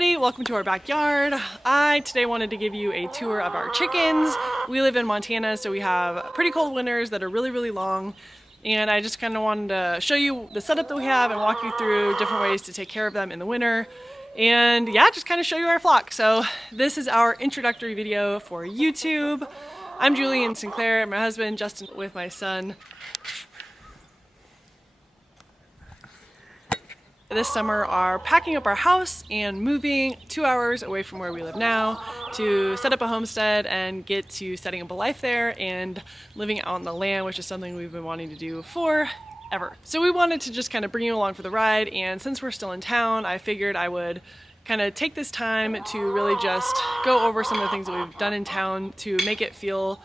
everybody, welcome to our backyard. I today wanted to give you a tour of our chickens. We live in Montana, so we have pretty cold winters that are really long, and I just kind of wanted to show you the setup that we have and walk you through different ways to take care of them in the winter. And yeah, just kind of show you our flock. So this is our introductory video for YouTube. I'm Julie and Sinclair, and my husband Justin with my son. This summer are packing up our house and moving 2 hours away from where we live now to set up a homestead and get to setting up a life there and living out on the land, which is something we've been wanting to do forever. So we wanted to just kind of bring you along for the ride, and since we're still in town, I figured I would kind of take this time to really just go over some of the things that we've done in town to make it feel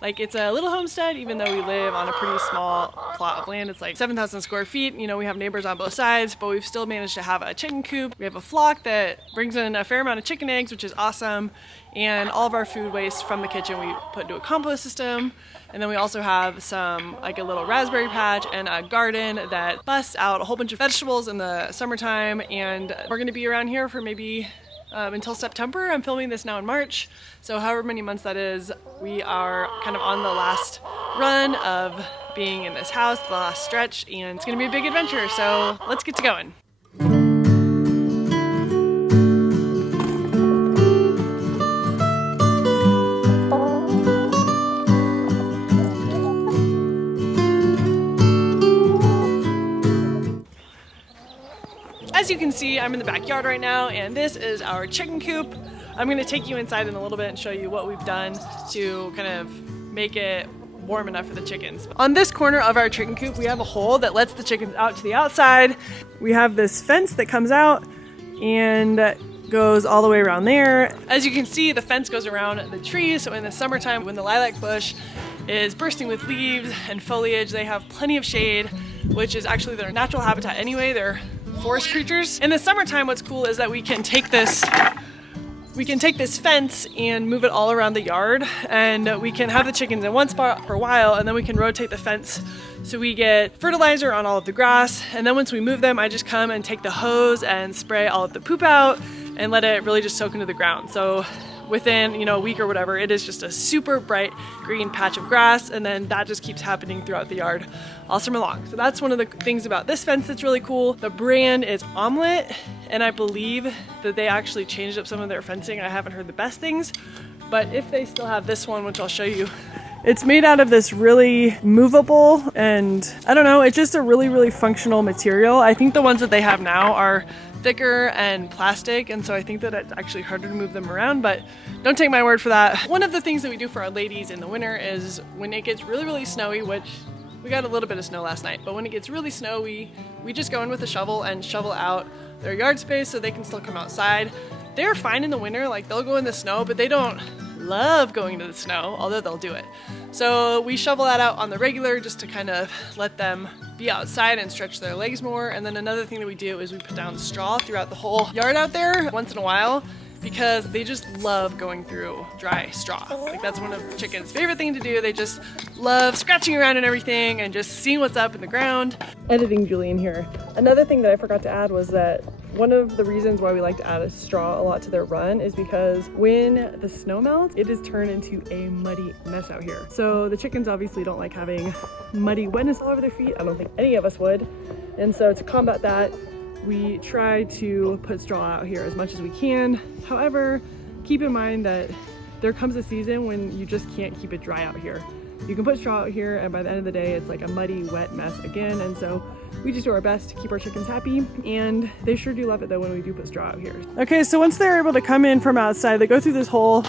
like it's a little homestead, even though we live on a pretty small plot of land. It's like 7,000 square feet. You know, we have neighbors on both sides, but we've still managed to have a chicken coop. We have a flock that brings in a fair amount of chicken eggs, which is awesome. And all of our food waste from the kitchen we put into a compost system. And then we also have some, like a little raspberry patch and a garden that busts out a whole bunch of vegetables in the summertime. And we're gonna be around here for maybe until September. I'm filming this now in March, so however many months that is, we are kind of on the last run of being in this house, the last stretch, and it's gonna be a big adventure, so let's get to going. As you can see, I'm in the backyard right now, and this is our chicken coop. I'm going to take you inside in a little bit and show you what we've done to kind of make it warm enough for the chickens. On this corner of our chicken coop, we have a hole that lets the chickens out to the outside. We have this fence that comes out and goes all the way around there. As you can see, the fence goes around the trees, so in the summertime when the lilac bush is bursting with leaves and foliage, they have plenty of shade, which is actually their natural habitat anyway. They're forest creatures. In the summertime, what's cool is that we can take this fence and move it all around the yard, and we can have the chickens in one spot for a while, and then we can rotate the fence so we get fertilizer on all of the grass. And then once we move them, I just come and take the hose and spray all of the poop out and let it really just soak into the ground. So within, a week or whatever, it is just a super bright green patch of grass, and then that just keeps happening throughout the yard all summer long. So that's one of the things about this fence that's really cool. The brand is Omelet, and I believe that they actually changed up some of their fencing. I haven't heard the best things, but if they still have this one, which I'll show you, it's made out of this really movable, and I don't know, it's just a really functional material. I think the ones that they have now are thicker and plastic, and so I think that it's actually harder to move them around, but don't take my word for that. One of the things that we do for our ladies in the winter is when it gets really snowy, which we got a little bit of snow last night, but when it gets really snowy, we just go in with a shovel and shovel out their yard space so they can still come outside. They're fine in the winter, like they'll go in the snow, but they don't love going to the snow, although they'll do it. So we shovel that out on the regular just to kind of let them be outside and stretch their legs more. And then another thing that we do is we put down straw throughout the whole yard out there once in a while, because they just love going through dry straw. Like that's one of the chickens' favorite thing to do. They just love scratching around and everything and just seeing what's up in the ground. Editing Julian here. Another thing that I forgot to add was that one of the reasons why we like to add a straw a lot to their run is because when the snow melts, it is turned into a muddy mess out here. So the chickens obviously don't like having muddy wetness all over their feet. I don't think any of us would. And so to combat that, we try to put straw out here as much as we can. However, keep in mind that there comes a season when you just can't keep it dry out here. You can put straw out here, and by the end of the day, it's like a muddy, wet mess again. And so we just do our best to keep our chickens happy, and they sure do love it though when we do put straw out here. Okay, so once they're able to come in from outside, they go through this hole,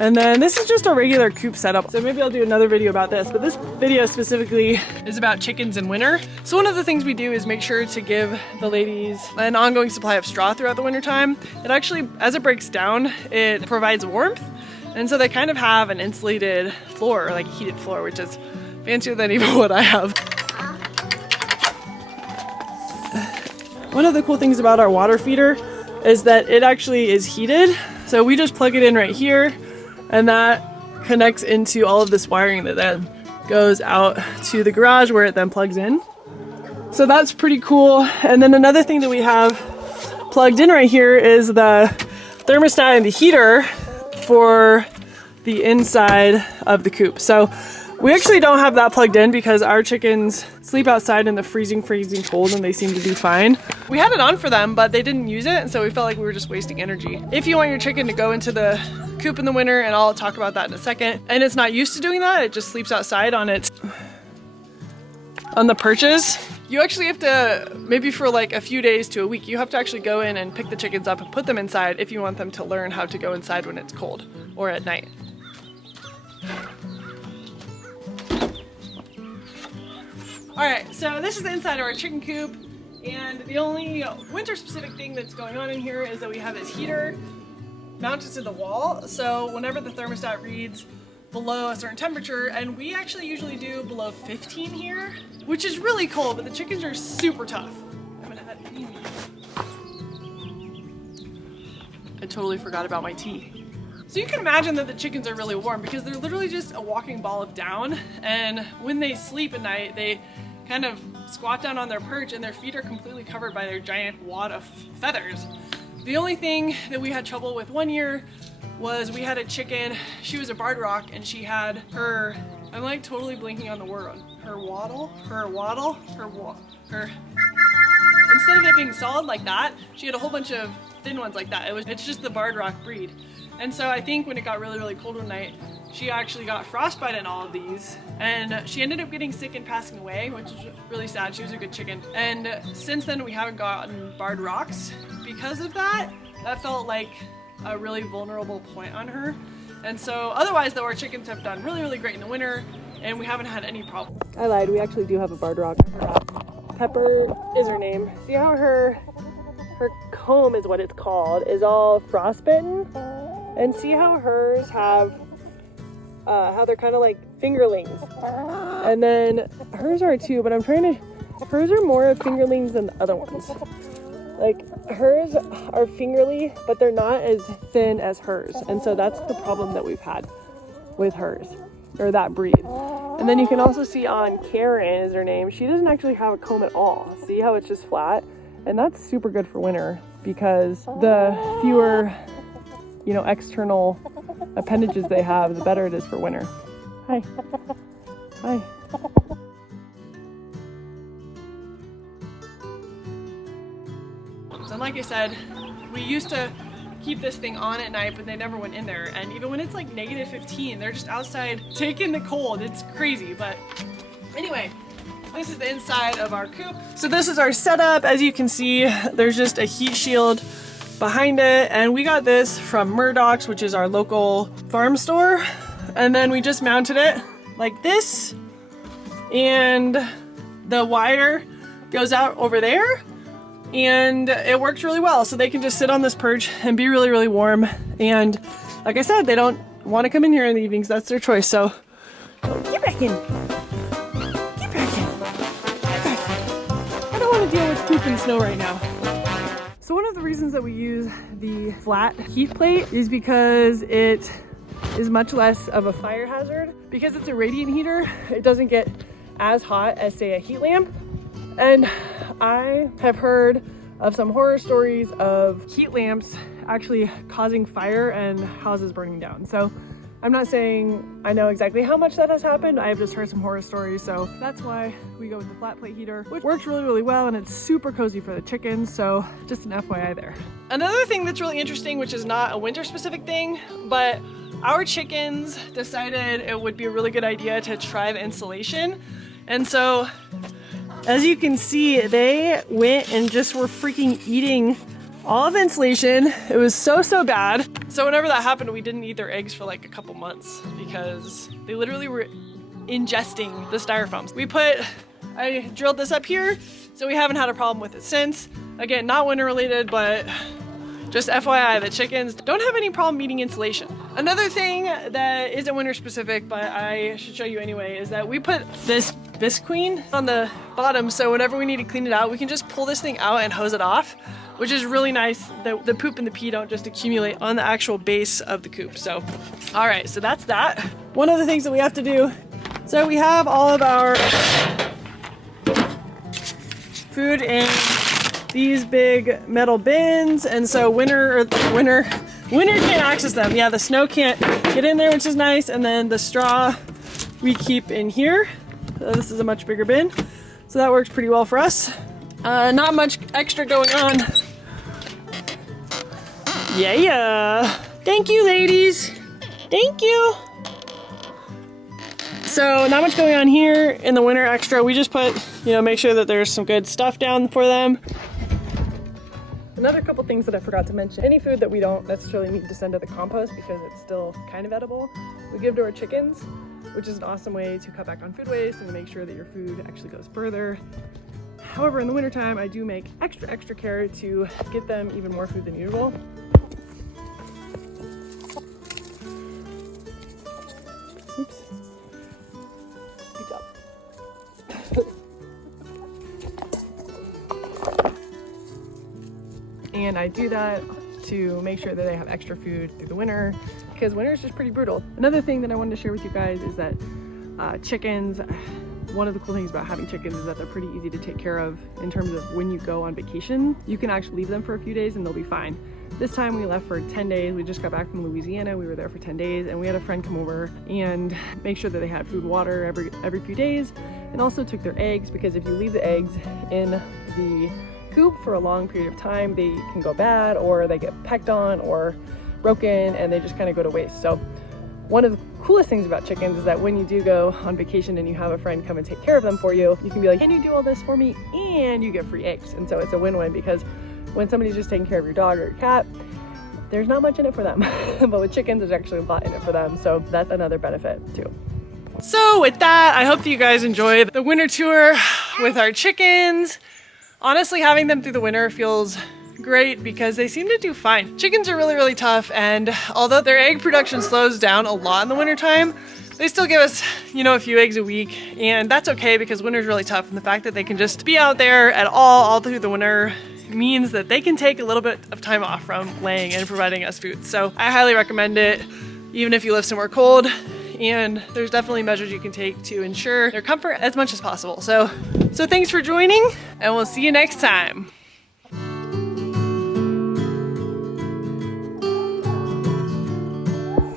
and then this is just a regular coop setup. So maybe I'll do another video about this, but this video specifically is about chickens in winter. So one of the things we do is make sure to give the ladies an ongoing supply of straw throughout the winter time. It actually, as it breaks down, it provides warmth. And so they kind of have an insulated floor, like a heated floor, which is fancier than even what I have. One of the cool things about our water feeder is that it actually is heated. So we just plug it in right here, and that connects into all of this wiring that then goes out to the garage where it then plugs in. So that's pretty cool. And then another thing that we have plugged in right here is the thermostat and the heater for the inside of the coop. So we actually don't have that plugged in because our chickens sleep outside in the freezing cold and they seem to do fine. We had it on for them, but they didn't use it, and so we felt like we were just wasting energy. If you want your chicken to go into the coop in the winter, and I'll talk about that in a second, and it's not used to doing that, it just sleeps outside on the perches, you actually have to, maybe for like a few days to a week, you have to actually go in and pick the chickens up and put them inside if you want them to learn how to go inside when it's cold or at night. All right, so this is the inside of our chicken coop, and the only winter specific thing that's going on in here is that we have this heater mounted to the wall. So whenever the thermostat reads below a certain temperature, and we actually usually do below 15 here, which is really cold, but the chickens are super tough. I haven't had any. I totally forgot about my tea. So you can imagine that the chickens are really warm because they're literally just a walking ball of down, and when they sleep at night, they kind of squat down on their perch and their feet are completely covered by their giant wad of feathers. The only thing that we had trouble with one year was we had a chicken, she was a barred rock, and she had her, I'm like totally blinking on the word, her instead of it being solid like that, she had a whole bunch of thin ones like that. It's just the barred rock breed. And so I think when it got really, really cold one night, she actually got frostbite in all of these, and she ended up getting sick and passing away, which is really sad. She was a good chicken. And since then we haven't gotten barred rocks because of that. That felt like a really vulnerable point on her. And so otherwise though, our chickens have done really, really great in the winter, and we haven't had any problems. I lied, we actually do have a barred rock. Pepper is her name. See how her comb is what it's called, is all frostbitten? And see how hers have, how they're kind of like fingerlings. And then hers are too, but hers are more fingerlings than the other ones. Like hers are fingerly, but they're not as thin as hers. And so that's the problem that we've had with hers, or that breed. And then you can also see on Karen is her name, she doesn't actually have a comb at all. See how it's just flat? And that's super good for winter because the fewer, external appendages they have, the better it is for winter. Hi. Hi. So like I said, we used to keep this thing on at night, but they never went in there. And even when it's like negative 15, they're just outside taking the cold. It's crazy. But anyway, this is the inside of our coop. So this is our setup. As you can see, there's just a heat shield behind it, and we got this from Murdoch's, which is our local farm store, and then we just mounted it like this, and the wire goes out over there, and it works really well. So they can just sit on this perch and be really, really warm, and like I said, they don't want to come in here in the evenings. That's their choice. So get back in. Get back in. Get back in. I don't want to deal with poop and snow right now. So one of the reasons that we use the flat heat plate is because it is much less of a fire hazard. Because it's a radiant heater, it doesn't get as hot as, say, a heat lamp. And I have heard of some horror stories of heat lamps actually causing fire and houses burning down. So I'm not saying I know exactly how much that has happened. I've just heard some horror stories. So that's why we go with the flat plate heater, which works really, really well, and it's super cozy for the chickens. So just an FYI there. Another thing that's really interesting, which is not a winter specific thing, but our chickens decided it would be a really good idea to try the insulation. And so as you can see, they went and just were freaking eating all of the insulation. It was so bad. So whenever that happened, we didn't eat their eggs for like a couple months because they literally were ingesting the styrofoams. I drilled this up here, so we haven't had a problem with it since. Again, not winter related, but just FYI, the chickens don't have any problem eating insulation. Another thing that isn't winter specific, but I should show you anyway, is that we put this Visqueen on the bottom, so whenever we need to clean it out, we can just pull this thing out and hose it off, which is really nice. The poop and the pee don't just accumulate on the actual base of the coop. So, all right, so that's that. One of the things that we have to do, so we have all of our food in these big metal bins, and so winter can't access them. Yeah, the snow can't get in there, which is nice. And then the straw we keep in here. So this is a much bigger bin, so that works pretty well for us. Not much extra going on. Yeah. Thank you, ladies. Thank you. So not much going on here in the winter extra. We just put, make sure that there's some good stuff down for them. Another couple things that I forgot to mention. Any food that we don't necessarily need to send to the compost because it's still kind of edible, we give to our chickens, which is an awesome way to cut back on food waste and to make sure that your food actually goes further. However, in the wintertime, I do make extra care to get them even more food than usual. Oops. Good job. And I do that to make sure that they have extra food through the winter, because winter is just pretty brutal. Another thing that I wanted to share with you guys is that chickens, one of the cool things about having chickens is that they're pretty easy to take care of in terms of when you go on vacation. You can actually leave them for a few days and they'll be fine. This time we left for 10 days. We just got back from Louisiana. We were there for 10 days and we had a friend come over and make sure that they had food, water every few days, and also took their eggs, because if you leave the eggs in the coop for a long period of time, they can go bad or they get pecked on or broken and they just kind of go to waste. So one of the coolest things about chickens is that when you do go on vacation and you have a friend come and take care of them for you, you can be like, can you do all this for me? And you get free eggs. And so it's a win-win, because when somebody's just taking care of your dog or your cat, there's not much in it for them. But with chickens, there's actually a lot in it for them. So that's another benefit too. So with that, I hope that you guys enjoyed the winter tour with our chickens. Honestly, having them through the winter feels great because they seem to do fine. Chickens are really tough, and although their egg production slows down a lot in the wintertime, they still give us, a few eggs a week, and that's okay because winter's really tough, and the fact that they can just be out there at all through the winter means that they can take a little bit of time off from laying and providing us food. So I highly recommend it, even if you live somewhere cold, and there's definitely measures you can take to ensure their comfort as much as possible. So thanks for joining, and we'll see you next time.